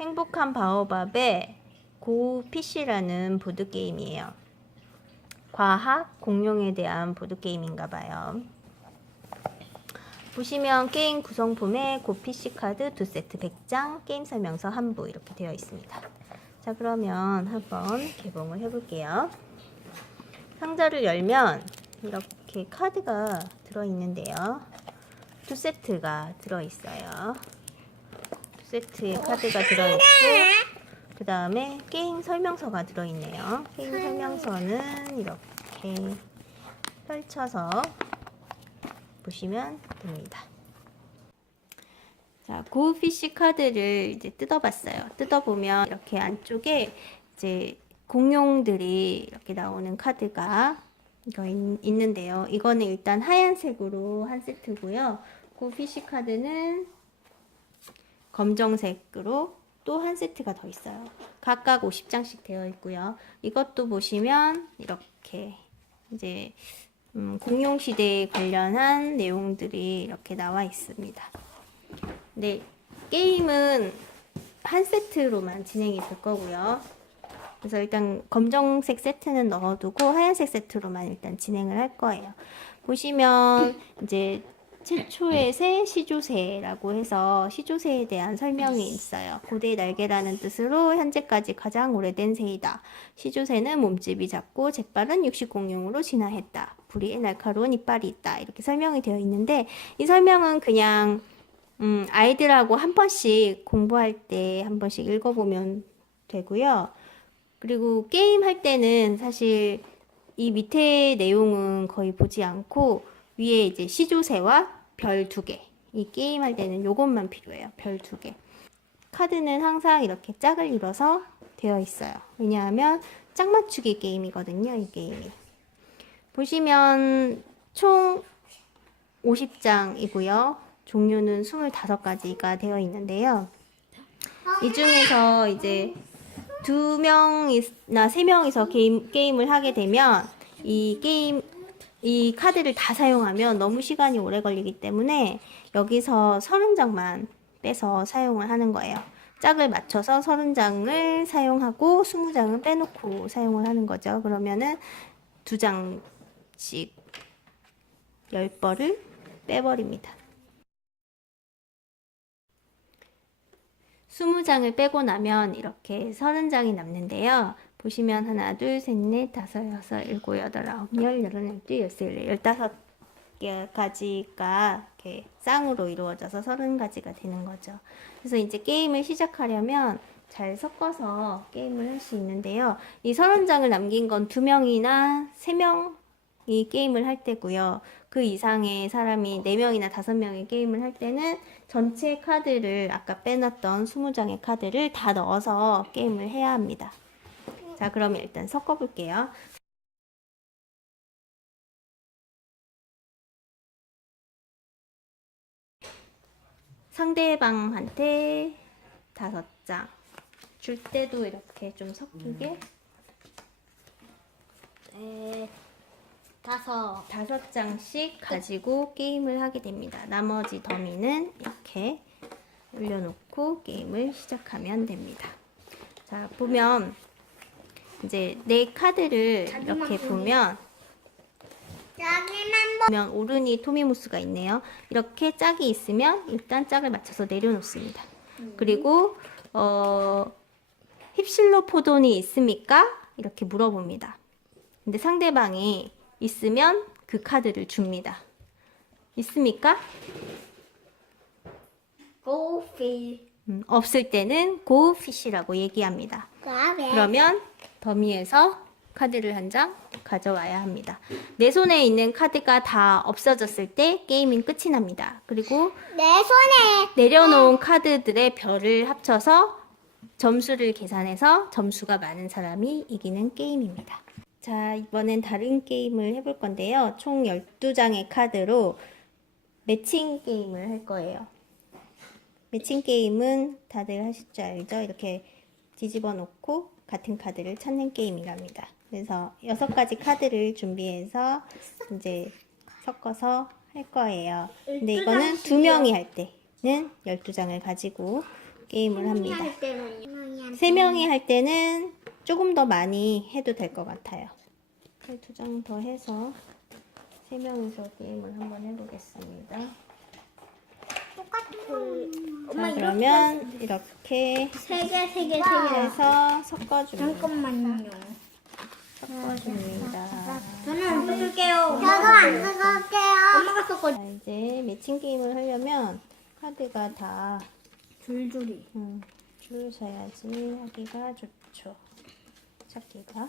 행복한 바오밥의 고 PC라는 보드게임이에요. 과학, 공룡에 대한 보드게임인가 봐요. 보시면 게임 구성품에 고 PC 카드 두 세트 100장, 게임 설명서 한부 이렇게 되어 있습니다. 자, 그러면 한번 개봉을 해볼게요. 상자를 열면 이렇게 카드가 들어있는데요. 두 세트가 들어있어요. 두 세트의 카드가 들어있고, 그 다음에 게임 설명서가 들어있네요. 게임 설명서는 이렇게 펼쳐서 보시면 됩니다. 자, 고피쉬 카드를 이제 뜯어봤어요. 뜯어보면 이렇게 안쪽에 이제 공룡들이 이렇게 나오는 카드가 이거 있, 있는데요. 이거는 일단 하얀색으로 한 세트고요. 고피쉬 카드는 검정색으로 또 한 세트가 더 있어요. 각각 50장씩 되어 있고요. 이것도 보시면 이렇게 이제 음, 공룡 시대에 관련한 내용들이 이렇게 나와 있습니다. 네, 게임은 한 세트로만 진행이 될 거고요. 그래서 일단 검정색 세트는 넣어두고 하얀색 세트로만 일단 진행을 할 거예요. 보시면 이제 최초의 새 시조새라고 해서 시조새에 대한 설명이 있어요. 고대 날개라는 뜻으로 현재까지 가장 오래된 새이다. 시조새는 몸집이 작고 재빠른 육식공룡으로 진화했다. 부리에 날카로운 이빨이 있다. 이렇게 설명이 되어 있는데 이 설명은 그냥 음, 아이들하고 한 번씩 공부할 때 한 번씩 읽어보면 되고요. 그리고 게임 할 때는 사실 이 밑에 내용은 거의 보지 않고 위에 이제 시조새와 별 두 개. 이 게임 할 때는 요것만 필요해요. 별 두 개. 카드는 항상 이렇게 짝을 이뤄서 되어 있어요. 왜냐하면 짝 맞추기 게임이거든요. 이 게임이. 보시면 총 50장이고요. 종류는 25가지가 되어 있는데요. 이 중에서 이제 두 명이나 세 명이서 게임, 게임을 하게 되면 이 게임 이 카드를 다 사용하면 너무 시간이 오래 걸리기 때문에 여기서 30장만 빼서 사용을 하는 거예요. 짝을 맞춰서 30장을 사용하고 20장은 빼놓고 사용을 하는 거죠. 그러면은 두 장씩 10벌을 빼버립니다. 20장을 빼고 나면 이렇게 30장이 남는데요. 보시면 하나, 둘, 셋, 넷, 다섯, 여섯, 일곱, 여덟, 아홉, 열, 열한, 열두, 열세, 열네, 열다섯 가지가 이렇게 쌍으로 이루어져서 서른 가지가 되는 거죠. 그래서 이제 게임을 시작하려면 잘 섞어서 게임을 할 수 있는데요. 이 서른 장을 남긴 건 두 명이나 세 명이 게임을 할 때고요. 그 이상의 사람이 네 명이나 다섯 명이 게임을 할 때는 전체 카드를 아까 빼놨던 스무 장의 카드를 다 넣어서 게임을 해야 합니다. 자, 그러면 일단 섞어 볼게요. 상대방한테 다섯 장. 줄 때도 이렇게 좀 섞이게. 네, 다섯. 다섯 장씩 가지고 게임을 하게 됩니다. 나머지 더미는 이렇게 올려놓고 게임을 시작하면 됩니다. 자, 보면 이제 네 카드를 이렇게 보면 보면 오른이 토미무스가 있네요. 이렇게 짝이 있으면 일단 짝을 맞춰서 내려놓습니다. 그리고 어, 힙실로포돈이 있습니까? 이렇게 물어봅니다. 근데 상대방이 있으면 그 카드를 줍니다. 있습니까? 고피. 음, 없을 때는 고피시라고 얘기합니다. 그러면 더미에서 카드를 한 장 가져와야 합니다. 내 손에 있는 카드가 다 없어졌을 때 게임은 끝이 납니다. 그리고 내 손에 내려놓은 카드들의 별을 합쳐서 점수를 계산해서 점수가 많은 사람이 이기는 게임입니다. 자, 이번엔 다른 게임을 해볼 건데요. 총 12장의 카드로 매칭 게임을 할 거예요. 매칭 게임은 다들 하실 줄 알죠? 이렇게 뒤집어 놓고 같은 카드를 찾는 게임이랍니다. 그래서 여섯 가지 카드를 준비해서 이제 섞어서 할 거예요. 근데 이거는 두 명이 할 때는 12장을 가지고 게임을 합니다. 세 명이 할 때는 조금 더 많이 해도 될 것 같아요. 두 장 더 해서 세 명이서 게임을 한번 해보겠습니다. 똑같은. 자, 그러면 이렇게 세 개, 세 개, 세 개. 해서 섞어줍니다. 잠깐만요. 섞어줍니다. 저는 안 섞을게요. 저도 안 섞을게요. 엄마가 섞어. 자, 이제 매칭 게임을 하려면 카드가 다 줄줄이. 음, 줄 서야지 하기가 좋죠. 찾기가.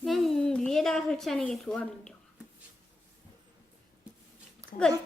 맨 위에다가 설치하는 게 조합이죠. 자, 끝. 시작.